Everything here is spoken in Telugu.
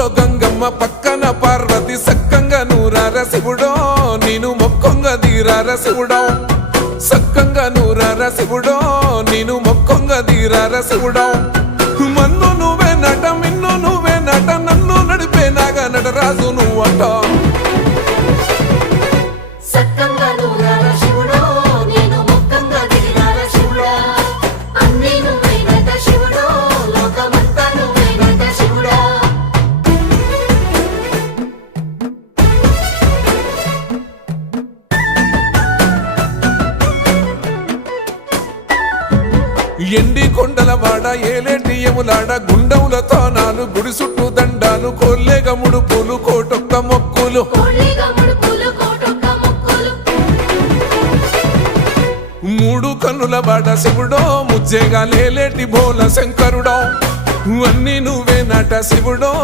ఊర్లో గంగమ్మ పక్కన పార్వతి సక్కంగా నూరార శివుడో నేను మొక్కొంగ దీరార శివుడో సక్కంగా నూరార శివుడో నేను మొక్కొంగ దీరార శివుడో మన్ను నువ్వే నట మిన్ను నువ్వే నట నన్ను నడిపే నాగా నటరాజు నువ్వట ఎండి కొండల వాడ ఏలేటి యములాడ గుండముల తానాలు గుడి చుట్టూ దండాలు కోల్లేగ ముడుపులు కోటొక్క మొక్కులు మూడు కన్నుల వాడ శివుడో ముజ్జేగా లేలేటి బోల శంకరుడో అన్నీ నువ్వే నట శివుడో